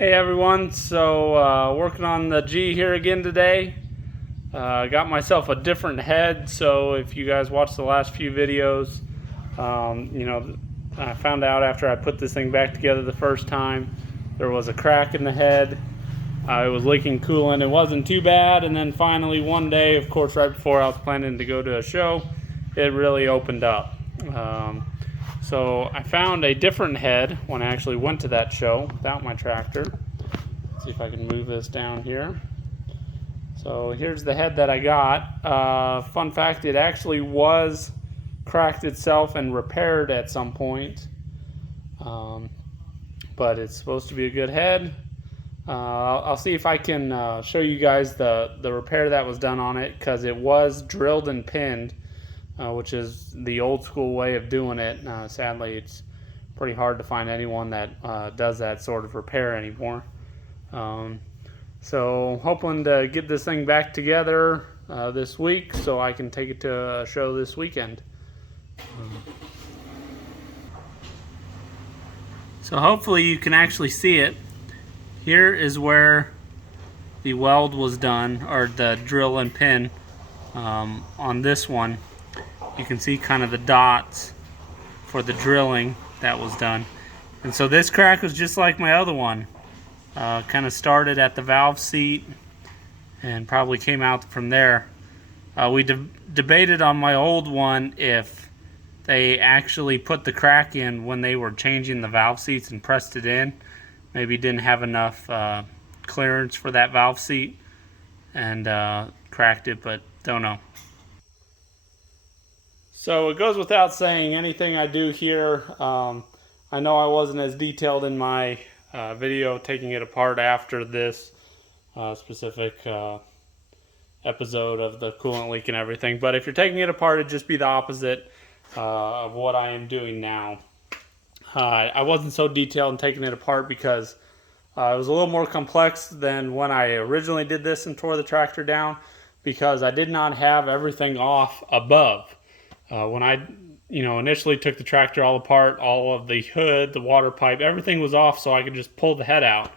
Hey everyone, so working on the G here again today. Got myself a different head, so if you guys watched the last few videos, I found out after I put this thing back together the first time, there was a crack in the head. It was leaking coolant. It wasn't too bad, and then finally one day, of course right before I was planning to go to a show, it really opened up. So I found a different head when I actually went to that show without my tractor. Let's see if I can move this down here. So here's the head that I got. Fun fact, it actually was cracked itself and repaired at some point. But it's supposed to be a good head. I'll see if I can show you guys the repair that was done on it, because it was drilled and pinned. Which is the old school way of doing it. Sadly, it's pretty hard to find anyone that does that sort of repair anymore. So hoping to get this thing back together this week so I can take it to a show this weekend. So hopefully you can actually see it. Here is where the weld was done, or the drill and pin on this one. You can see kind of the dots for the drilling that was done. And so this crack was just like my other one. Kind of started at the valve seat and probably came out from there. We debated on my old one if they actually put the crack in when they were changing the valve seats and pressed it in. Maybe didn't have enough clearance for that valve seat and cracked it, but don't know. So it goes without saying, anything I do here, I know I wasn't as detailed in my video taking it apart after this specific episode of the coolant leak and everything, but if you're taking it apart, it'd just be the opposite of what I am doing now. I wasn't so detailed in taking it apart because it was a little more complex than when I originally did this and tore the tractor down, because I did not have everything off above. When I initially took the tractor all apart, all of the hood, the water pipe, everything was off, so I could just pull the head out.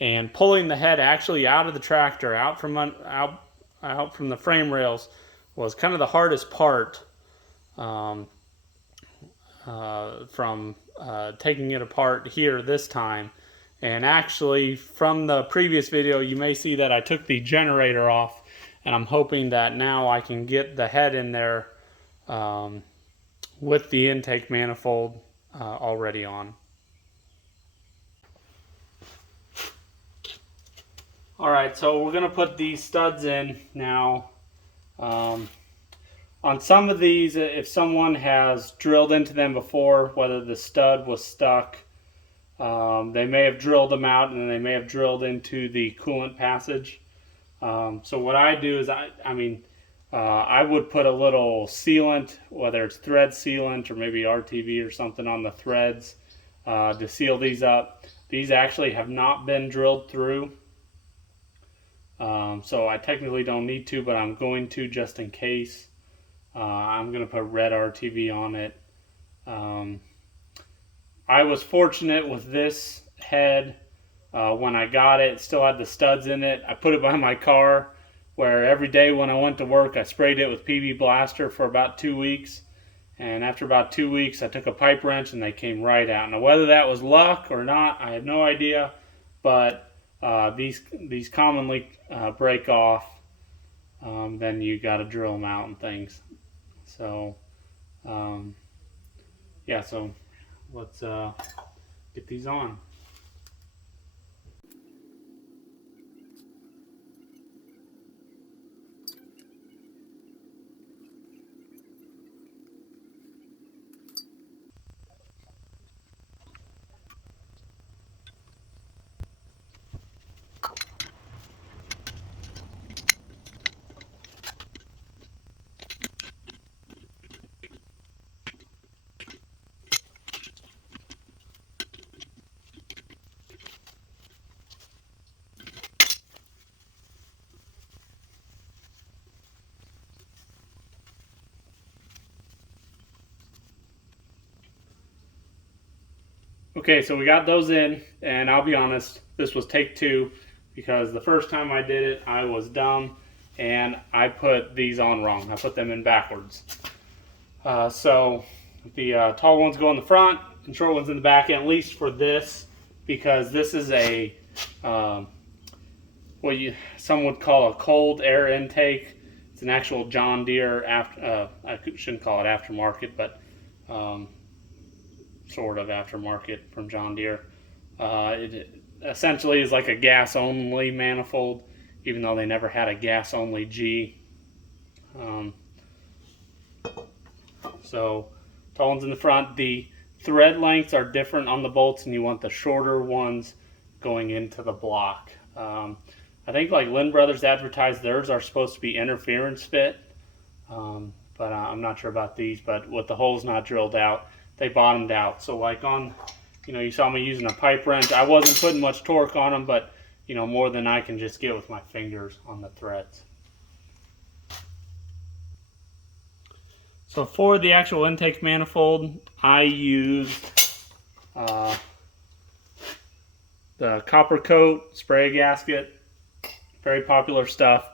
And pulling the head actually out of the tractor, out from the frame rails, was kind of the hardest part from taking it apart here this time. And actually, from the previous video, you may see that I took the generator off, and I'm hoping that now I can get the head in there with the intake manifold already on. Alright, so we're going to put these studs in now. On some of these, if someone has drilled into them before, whether the stud was stuck, they may have drilled them out and they may have drilled into the coolant passage. So what I do is, I would put a little sealant, whether it's thread sealant or maybe RTV or something, on the threads to seal these up. These actually have not been drilled through, so I technically don't need to, but I'm going to just in case. I'm going to put red RTV on it. I was fortunate with this head. When I got it, it still had the studs in it. I put it by my car, where every day when I went to work, I sprayed it with PB Blaster for about 2 weeks. And after about 2 weeks, I took a pipe wrench and they came right out. Now, whether that was luck or not, I have no idea. But these commonly break off. Then you got to drill them out and things. So, yeah, so let's get these on. Okay, so we got those in, and I'll be honest, this was take two because the first time I did it, I was dumb and I put these on wrong. I put them in backwards. So the tall ones go in the front and short ones in the back, at least for this, because this is a what some would call a cold air intake. It's an actual John Deere I shouldn't call it aftermarket, but sort of aftermarket from John Deere. It essentially is like a gas only manifold, even though they never had a gas only G. So tall ones in the front. The thread lengths are different on the bolts, and you want the shorter ones going into the block. I think like Lynn Brothers advertised theirs are supposed to be interference fit, but I'm not sure about these. But with the holes not drilled out, they bottomed out. So like on, you saw me using a pipe wrench. I wasn't putting much torque on them, but more than I can just get with my fingers on the threads. So for the actual intake manifold, I used the copper coat spray gasket. Very popular stuff.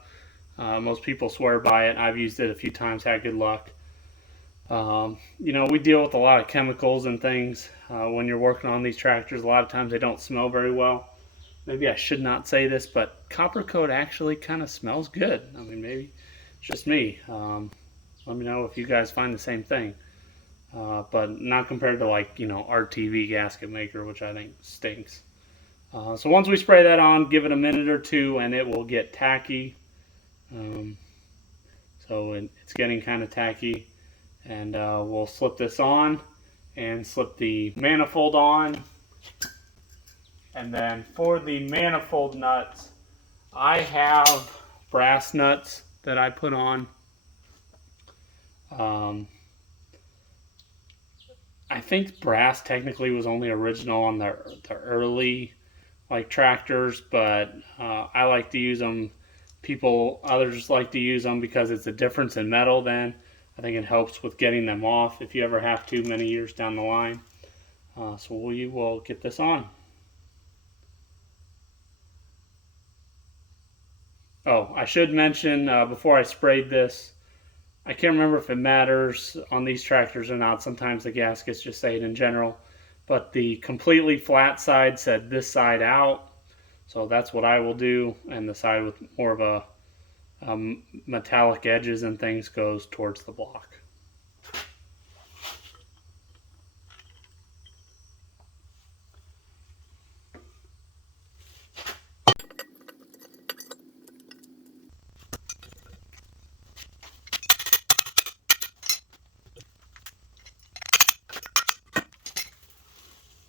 Most people swear by it. I've used it a few times, had good luck. We deal with a lot of chemicals and things when you're working on these tractors. A lot of times they don't smell very well. Maybe I should not say this, but copper coat actually kind of smells good. I mean, maybe it's just me. Let me know if you guys find the same thing. But not compared to like, RTV gasket maker, which I think stinks. So once we spray that on, give it a minute or two and it will get tacky. So it's getting kind of tacky. And we'll slip this on and slip the manifold on. And then for the manifold nuts, I have brass nuts that I put on. I think brass technically was only original on the early tractors, but I like to use them. Others like to use them because it's a difference in metal. Then I think it helps with getting them off if you ever have to many years down the line. So we will get this on. Oh, I should mention before I sprayed this, I can't remember if it matters on these tractors or not. Sometimes the gaskets just say it in general. But the completely flat side said this side out. So that's what I will do. And the side with more of a metallic edges and things goes towards the block.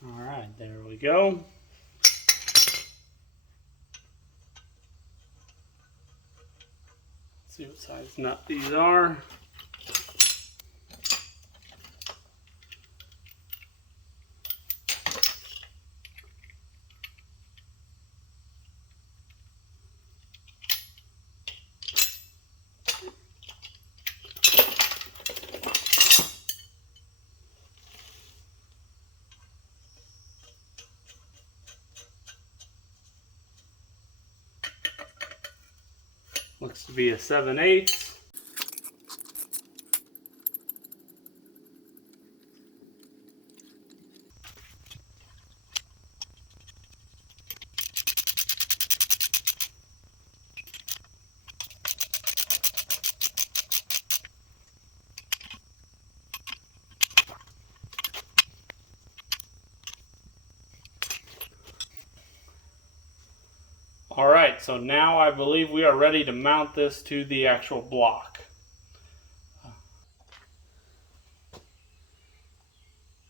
All right, there we go. Let's see what size nut these are. Looks to be a 7/8. Alright, so now I believe we are ready to mount this to the actual block.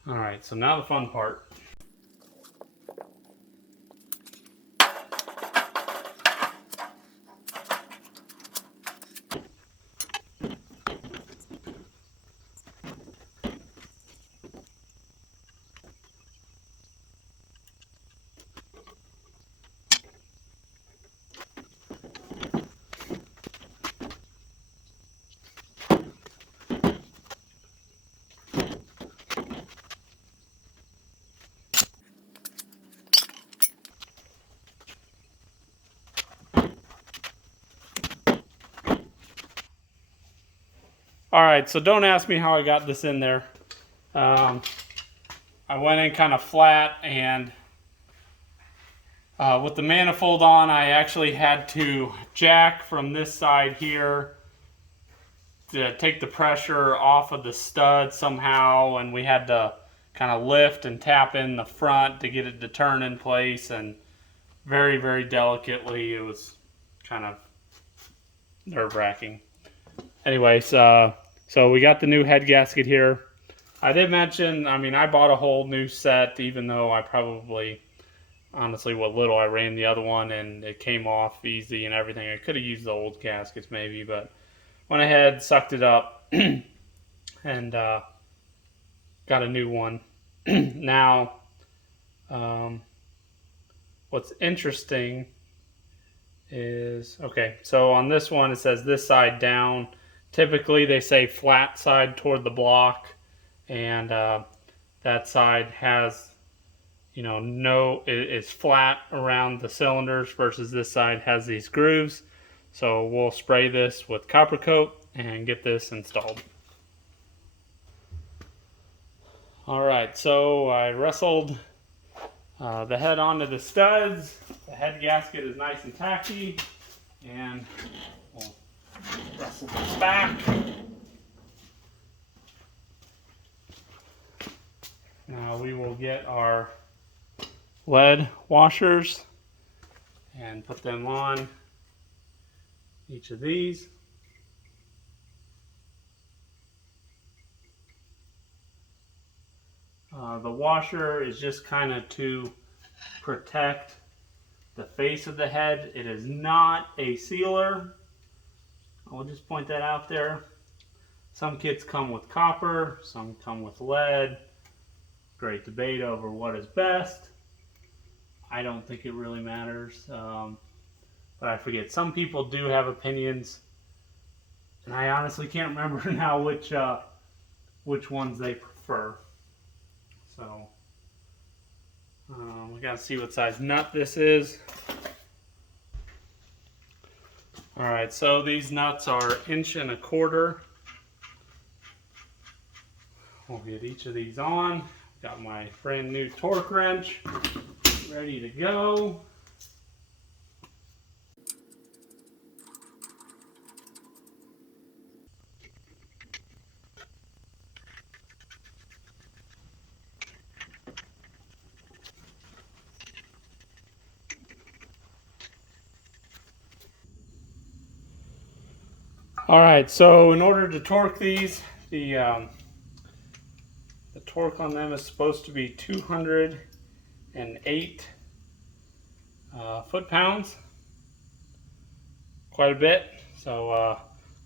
Alright, so now the fun part. All right, so don't ask me how I got this in there. I went in kind of flat, and with the manifold on, I actually had to jack from this side here to take the pressure off of the stud somehow, and we had to kind of lift and tap in the front to get it to turn in place, and very, very delicately. It was kind of nerve-wracking. Anyways, so we got the new head gasket here. I did mention, I mean, I bought a whole new set, even though I probably, honestly, what little I ran the other one and it came off easy and everything. I could have used the old gaskets maybe, but went ahead, sucked it up, and got a new one. Now, what's interesting is, okay, so on this one it says this side down. Typically they say flat side toward the block, and that side has, you know, it's flat around the cylinders, versus this side has these grooves. So we'll spray this with copper coat and get this installed. Alright, so I wrestled the head onto the studs. The head gasket is nice and tacky, and we'll wrestle this back. Now we will get our lead washers and put them on each of these. The washer is just kind of to protect the face of the head. It is not a sealer. I'll just point that out there. Some kits come with copper, some come with lead. Great debate over what is best. I don't think it really matters, but I forget. Some people do have opinions, and I honestly can't remember now which ones they prefer. So we gotta see what size nut this is. All right, so these nuts are 1 1/4 inch. We'll get each of these on. Got my brand new torque wrench ready to go. All right, so in order to torque these, the torque on them is supposed to be 208 foot-pounds. Quite a bit. So a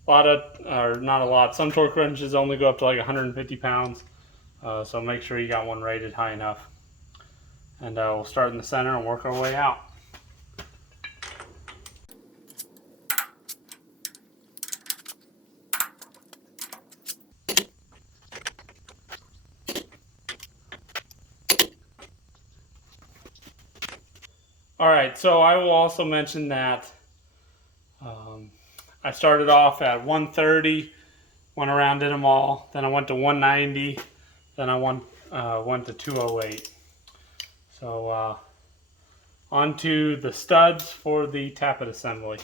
lot of, or not a lot, some torque wrenches only go up to like 150 pounds. So make sure you got one rated high enough. And we'll start in the center and work our way out. All right, so I will also mention that I started off at 130, went around, did them all. Then I went to 190, then I went to 208. So onto the studs for the tappet assembly.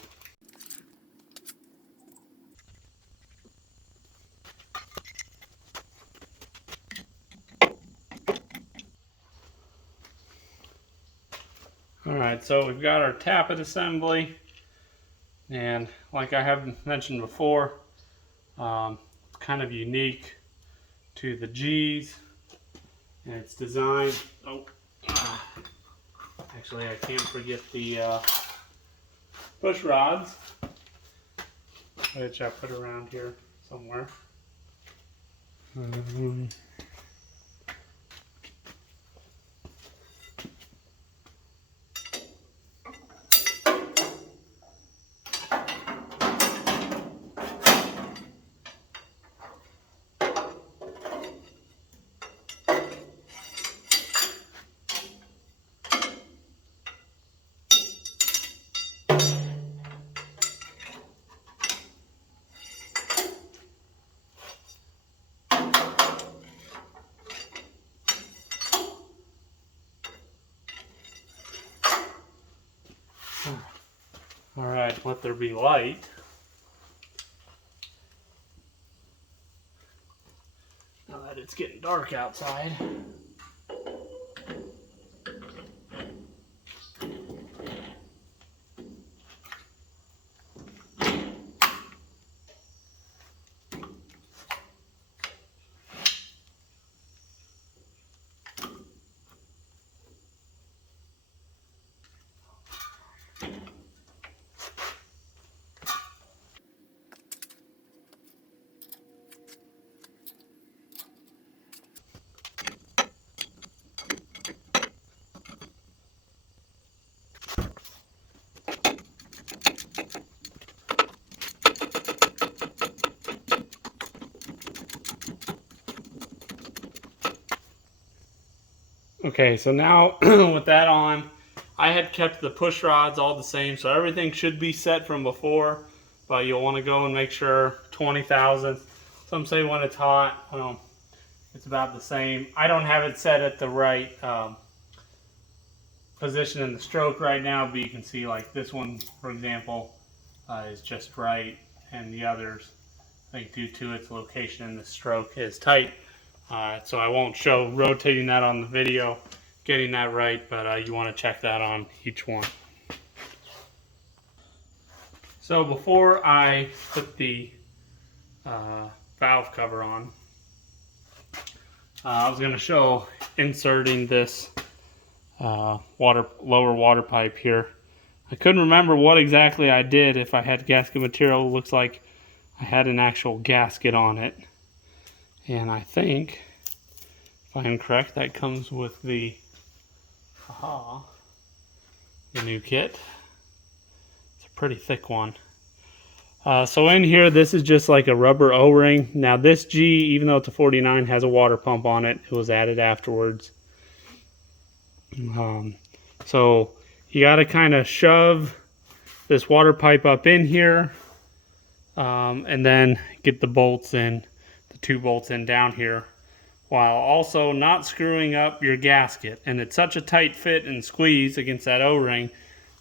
Alright, so we've got our tappet assembly, and like I have mentioned before, it's kind of unique to the G's, and it's designed, actually I can't forget the push rods, which I put around here somewhere. let there be light. Now that it's getting dark outside. Okay, so now with that on, I had kept the push rods all the same, so everything should be set from before, but you'll want to go and make sure 20 thousandths. Some say when it's hot, well, it's about the same. I don't have it set at the right position in the stroke right now, but you can see like this one, for example, is just right, and the others, I think due to its location in the stroke, is tight. So I won't show rotating that on the video, getting that right, but you want to check that on each one. So before I put the valve cover on, I was going to show inserting this lower water pipe here. I couldn't remember what exactly I did. If I had gasket material, it looks like I had an actual gasket on it. And I think, if I am correct, that comes with the new kit. It's a pretty thick one. So in here, this is just like a rubber O-ring. Now this G, even though it's a 49, has a water pump on it. It was added afterwards. So you got to kind of shove this water pipe up in here, and then get the bolts in, the 2 bolts in down here, while also not screwing up your gasket. And it's such a tight fit and squeeze against that O-ring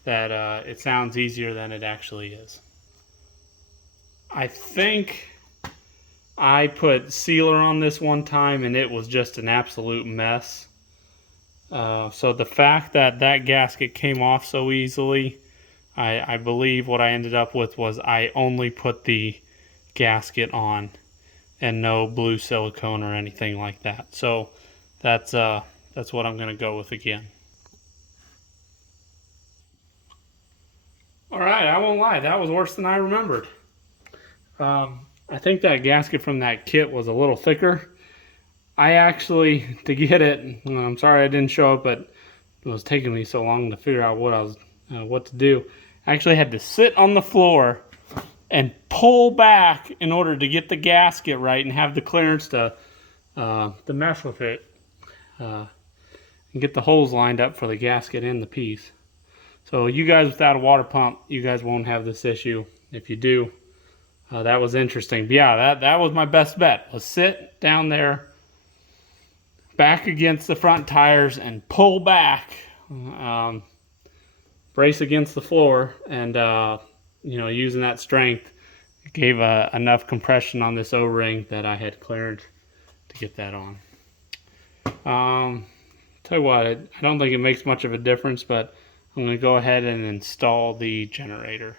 that it sounds easier than it actually is. I think I put sealer on this one time and it was just an absolute mess. So the fact that that gasket came off so easily, I believe what I ended up with was I only put the gasket on and no blue silicone or anything like that. So that's what I'm going to go with again. All right, I won't lie, that was worse than I remembered. I think that gasket from that kit was a little thicker. I actually, to get it, I'm sorry I didn't show it, but it was taking me so long to figure out what to do. I actually had to sit on the floor and pull back in order to get the gasket right and have the clearance to mess with it and get the holes lined up for the gasket and the piece. So you guys without a water pump, you guys won't have this issue. If you do, that was interesting. But yeah, that was my best bet, was sit down there back against the front tires and pull back, brace against the floor, and using that strength, it gave enough compression on this O-ring that I had cleared to get that on. Tell you what, I don't think it makes much of a difference, but I'm going to go ahead and install the generator.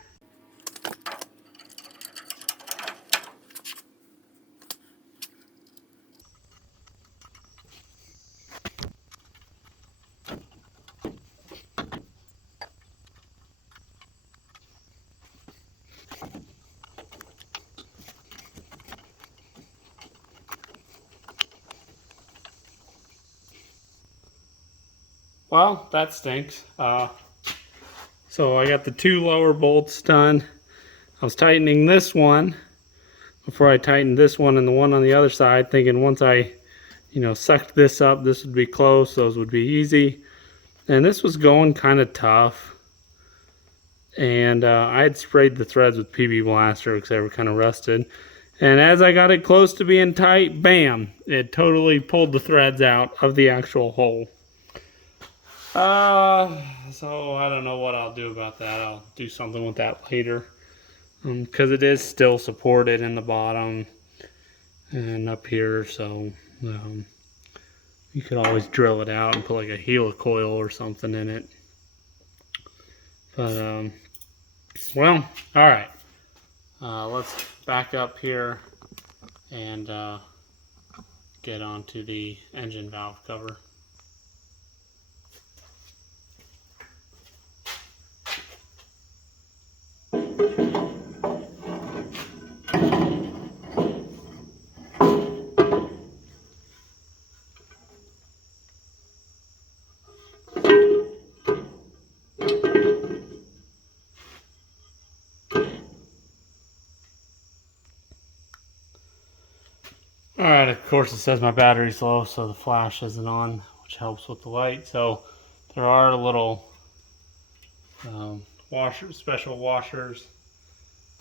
Well, that stinks. So I got the 2 lower bolts done. I was tightening this one before I tightened this one and the one on the other side, thinking once I, sucked this up, this would be close, those would be easy. And this was going kind of tough. And I had sprayed the threads with PB Blaster because they were kind of rusted. And as I got it close to being tight, bam, it totally pulled the threads out of the actual hole. So I don't know what I'll do about that. I'll do something with that later. Because it is still supported in the bottom and up here, so you could always drill it out and put like a helicoil or something in it. But well, all right. Let's back up here and get onto the engine valve cover. Alright, of course it says my battery's low, so the flash isn't on, which helps with the light. So there are little washers, special washers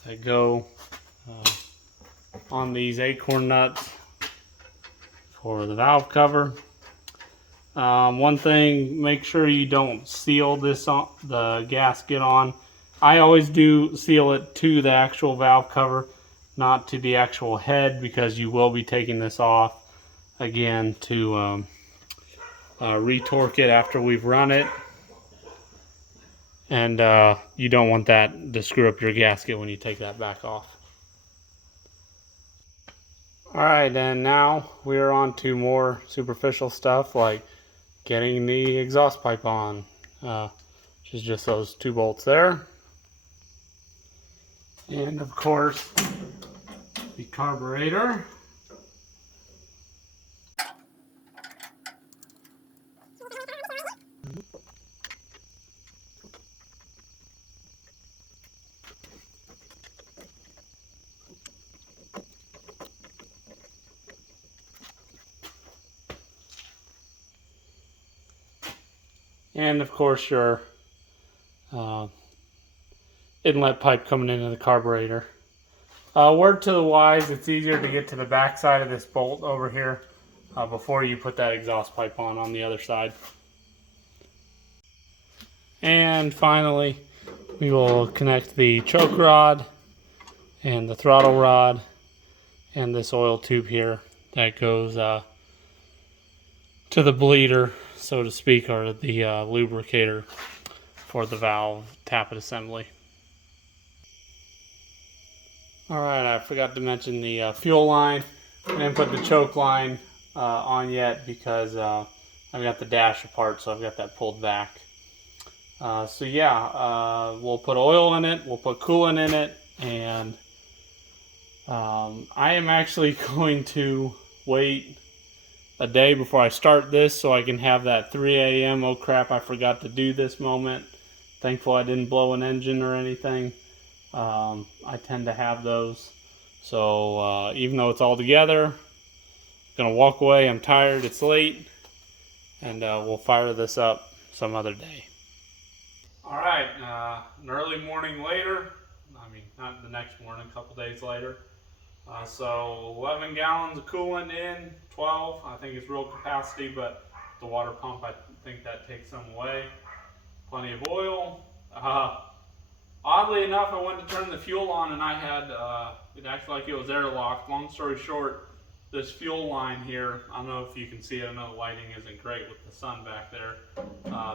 that go on these acorn nuts for the valve cover. One thing, make sure you don't seal this on the gasket on. I always do seal it to the actual valve cover, not to the actual head, because you will be taking this off again to retorque it after we've run it. And you don't want that to screw up your gasket when you take that back off. Alright, and now we're on to more superficial stuff like getting the exhaust pipe on, which is just those 2 bolts there. And of course, the carburetor. And of course your inlet pipe coming into the carburetor. Word to the wise, it's easier to get to the back side of this bolt over here before you put that exhaust pipe on the other side. And finally, we will connect the choke rod and the throttle rod and this oil tube here that goes to the bleeder, so to speak, or the lubricator for the valve tappet assembly. Alright, I forgot to mention the fuel line. I didn't put the choke line on yet because I've got the dash apart, so I've got that pulled back. So yeah, we'll put oil in it, we'll put coolant in it, and I am actually going to wait a day before I start this so I can have that 3 a.m. oh crap, I forgot to do this moment. Thankful I didn't blow an engine or anything. I tend to have those. So even though it's all together, I'm gonna walk away. I'm tired, it's late, and we'll fire this up some other day. Alright, an early morning later, I mean not the next morning, a couple days later. So 11 gallons of coolant in, 12, I think it's real capacity, but the water pump, I think that takes some away. Plenty of oil. Oddly enough, I went to turn the fuel on and I had, it acted like it was airlocked. Long story short, this fuel line here, I don't know if you can see it, I know the lighting isn't great with the sun back there.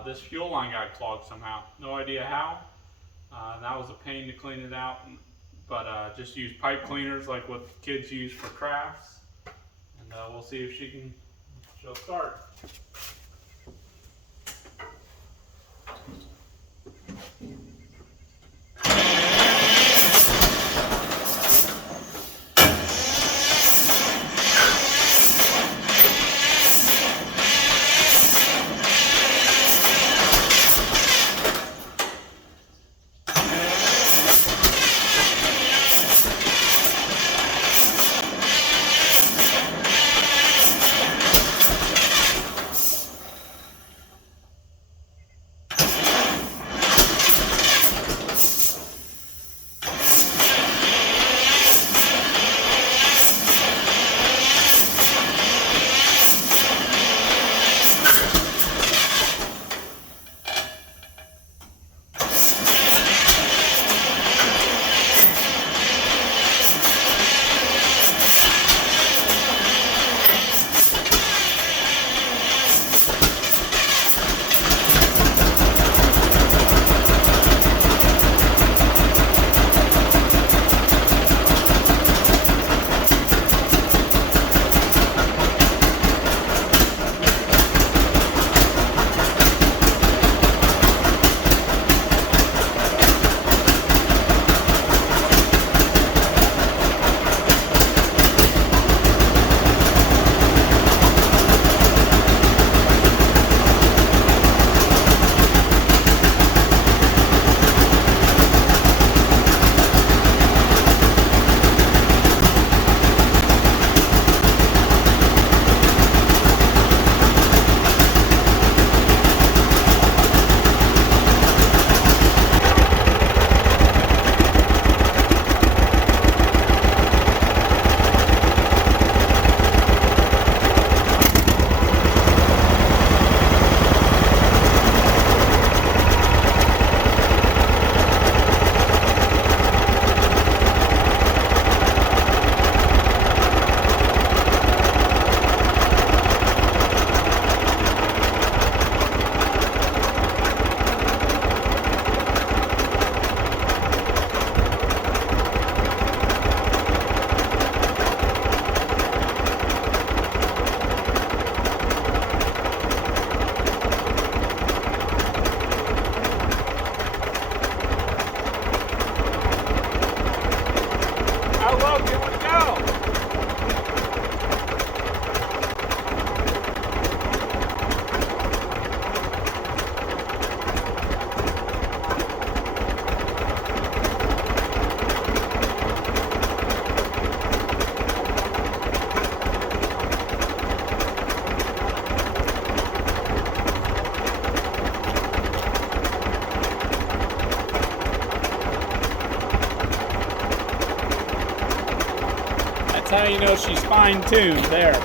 This fuel line got clogged somehow. No idea how. That was a pain to clean it out. But just use pipe cleaners like what kids use for crafts. And we'll see if she'll start. That's how you know she's fine-tuned there.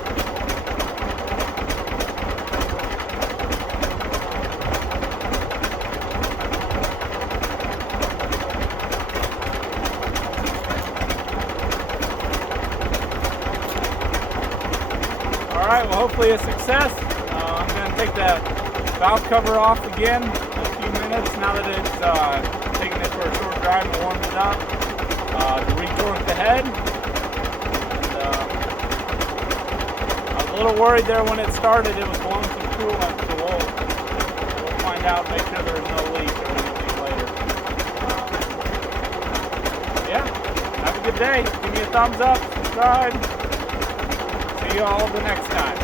Alright, well hopefully a success. I'm going to take that valve cover off again in a few minutes now that it's taken it for a short drive and warmed it up to retorque the head. And, I was a little worried there when it started. It was blowing some coolant, so we'll find out, make sure there's no leak or anything later. Yeah, have a good day. Give me a thumbs up, subscribe. See you all the next time.